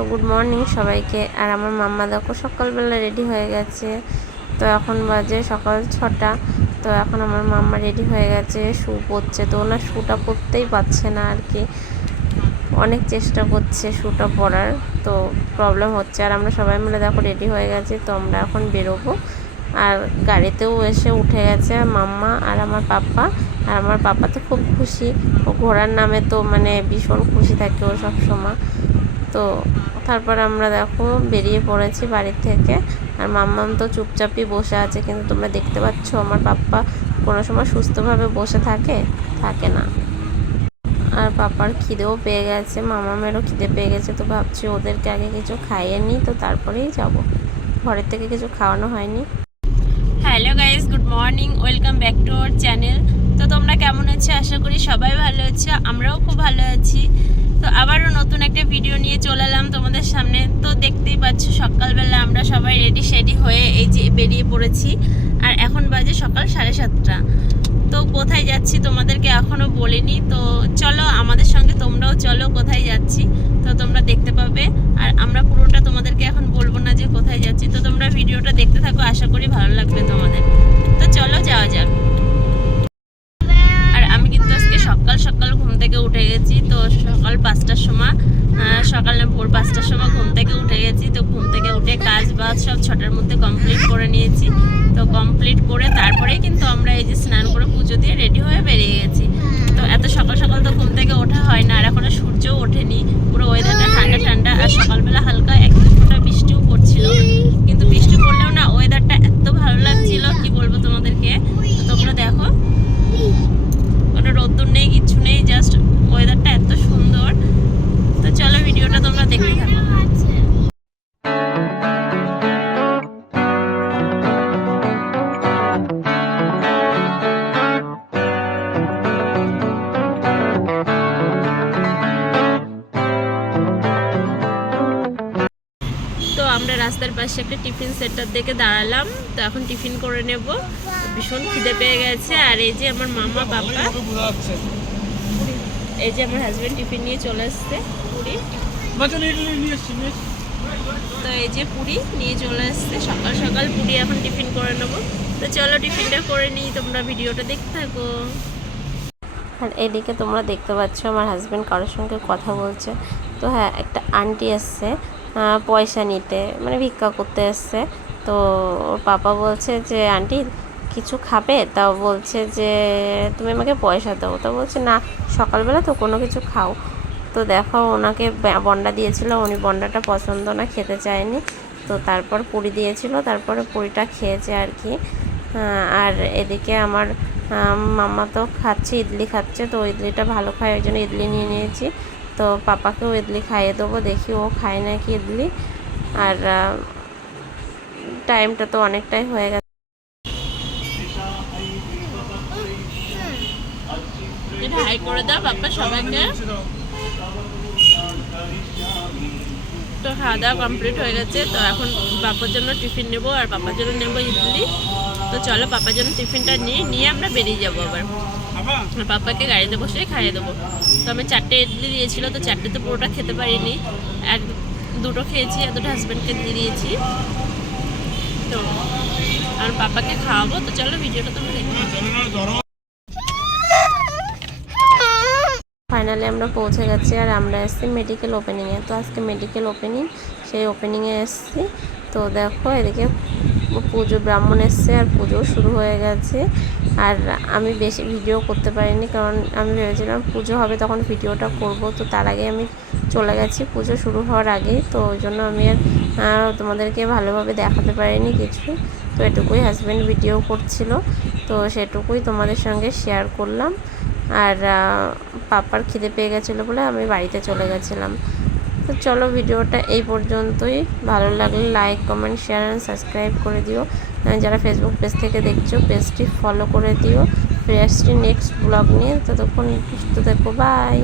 তো good morning সবাইকে। আর আমার মাম্মা দেখো সকালবেলা রেডি হয়ে গেছে। তো এখন বাজে সকাল 6টা। তো এখন আমার মাম্মা রেডি হয়ে গেছে, শু পরছে। তো ওনার শুটা পরতেই পারছে না আর কি, অনেক চেষ্টা করছে শুটা পরার, তো প্রবলেম হচ্ছে। আর আমরা সবাই মিলে দেখো রেডি হয়ে গেছি, তো আমরা এখন বেরোবো। আর গাড়িতেও এসে উঠে গেছে মাম্মা আর আমার পাপ্পা। আর আমার পাপ্পা তো খুব খুশি, ও ঘোড়ার নামে তো মানে ভীষণ খুশি থাকে ও সবসময়। তো তারপর আমরা দেখো বেরিয়ে পড়েছি বাড়ির থেকে। আর মাম্মাম তো চুপচাপই বসে আছে, কিন্তু তোমরা দেখতে পাচ্ছ আমার পাপ্পা কোনো সময় সুস্থভাবে বসে থাকে না। আর পাপার খিদেও পেয়ে গেছে, মামামেরও খিদে পেয়ে গেছে। তো ভাবছি ওদেরকে আগে কিছু খাইয়ে নিই, তো তারপরেই যাব। ঘরের থেকে কিছু খাওয়ানো হয়নি। Hello guys, good morning, welcome back to our channel. তো তোমরা কেমন আছো? আশা করি সবাই ভালো আছো, আমরাও খুব ভালো আছি। তো আবারও নতুন একটা ভিডিও নিয়ে চলে এলাম তোমাদের সামনে। তো দেখতেই পাচ্ছ সকালবেলা আমরা সবাই রেডি হয়ে এই যে বেরিয়ে পড়েছি। আর এখন বাজে সকাল 7:30। তো কোথায় যাচ্ছি তোমাদেরকে এখনও বলিনি। তো চলো আমাদের সঙ্গে তোমরাও চলো, কোথায় যাচ্ছি তো তোমরা দেখতে পাবে। আর আমরা পুরোটা তোমাদেরকে এখন বলবো না যে কোথায় যাচ্ছি, তো তোমরা ভিডিওটা দেখতে থাকো, আশা করি ভালো লাগবে তোমাদের। তো চলো যাওয়া যাক। আর আমি কিন্তু আজকে সকাল সকাল ঘুম থেকে উঠে গেছি। তো সকাল 5টার সময়, সকালে ভোর 5টার সময় ঘুম থেকে উঠে গেছি। তো ঘুম থেকে উঠে কাজ বাজ সব 6টার মধ্যে কমপ্লিট করে নিয়েছি। তো কমপ্লিট করে তারপরেই কিন্তু আমরা এই যে স্নান করে পুজো দিয়ে রেডি হয়ে বেরিয়ে গেছি। তো এত সকাল সকাল তো ঘুম থেকে ওঠা হয় না, আর এখনো সূর্যও ওঠেনি, পুরো ওয়েদারটা ঠান্ডা ঠান্ডা। আর সকালবেলা হালকা এক ফোঁটা বৃষ্টিও পড়ছিল, কিন্তু বৃষ্টি পড়লেও না ওয়েদারটা এত ভালো লাগছিল কি বলবো তোমাদেরকে। তো তোমরা দেখো কোনো রোদ্দুর নেই, কিচ্ছু নেই, জাস্ট ওয়েদারটা এত সুন্দর। তো চলো ভিডিওটা তোমরা দেখতে থাকো। তো আমরা রাস্তার পাশে একটা টিফিন সেন্টার দেখে দাঁড়ালাম। তো এখন টিফিন করে নেব, ভীষণ খিদে পেয়ে গেছে। আর এই যে আমার মামা বাবা, এই যে আমার হাজবেন্ড টিফিন নিয়ে চলে আসছে, পুরি। তো এই যে পুরি নিয়ে চলে আসছে, সকাল সকাল পুরি এখন টিফিন করে নেবো। তো চলো টিফিনটা করে নিই, তোমরা ভিডিওটা দেখতে থাকো। আর এদিকে তোমরা দেখতে পাচ্ছ আমার হাজব্যান্ড কারোর সঙ্গে কথা বলছে। তো হ্যাঁ, একটা আন্টি এসছে পয়সা নিতে, মানে ভিক্ষা করতে এসছে। তো ওর পাপা বলছে যে আন্টি কিছু খাবে? তাও বলছে যে তুমি আমাকে পয়সা দাও। তো বলছে না, সকালবেলা তো কোনো কিছু খাও। তো দেখো ওনাকে বন্ডা দিয়েছিল, উনি বন্ডাটা পছন্দ না, খেতে চায়নি। তো তারপর পুরি দিয়েছিল, তারপরে পুরিটা খেয়েছে আর কি। আর এদিকে আমার মাম্মা তো খাচ্ছে, ইডলি খাচ্ছে। তো ইডলিটা ভালো খায়, ওই জন্য ইডলি নিয়ে নিয়েছি। তো পাপাকেও ইডলি খাইয়ে দেবো, দেখি ও খায় নাকি ইডলি। আর টাইমটা তো অনেকটাই হয়ে গেছে। হাই করে দাও বাপ্পা সবাইকে। তো খাওয়া দাওয়া কমপ্লিট হয়ে গেছে। তো এখন বাবার জন্য টিফিন নেবো, আর বাবার জন্য নেবো ইডলি। তো চলো বাবার জন্য টিফিনটা নিয়ে আমরা বেরিয়ে যাবো আবার। পাপাকে গাড়িতে বসে খাইয়ে দেবো। তো আমি 4টে ইডলি দিয়েছিল, তো 4টেতে পুরোটা খেতে পারিনি, দুটো খেয়েছি, আর দুটো হাজব্যান্ডকে দিয়ে দিয়েছি। তো আর পাপাকে খাওয়াবো। তো চলো ভিডিওটা তোমরা দেখতে থাকো। ফাইনালি আমরা পৌঁছে গেছি, আর আমরা এসেছি মেডিকেল ওপেনিংয়ে। তো আজকে মেডিকেল ওপেনিং, সেই ওপেনিংয়ে এসেছি। তো দেখো এদিকে পুজো, ব্রাহ্মণ এসছে, আর পুজো শুরু হয়ে গেছে। আর আমি বেশি ভিডিও করতে পারিনি, কারণ আমি ভেবেছিলাম পুজো হবে তখন ভিডিওটা করব। তো তার আগে আমি চলে গেছি পুজো শুরু হওয়ার আগেই। তো ওই জন্য আমি আর তোমাদেরকে ভালোভাবে দেখাতে পারিনি কিছু। তো এটুকুই, হাজব্যান্ড ভিডিও করছিল, তো সেটুকুই তোমাদের সঙ্গে শেয়ার করলাম। আর পাপার খিদে পেয়ে গেছিলো বলে আমি বাড়িতে চলে গেছিলাম। তো চলো ভিডিওটা এই পর্যন্তই। ভালো লাগলে like, comment, share and subscribe করে দিও। যারা ফেসবুক পেজ থেকে দেখছো পেজটি ফলো করে দিও। ফিরে আসছি নেক্সট ব্লগ নিয়ে, ততক্ষণ সুস্থ থেকো, বাই।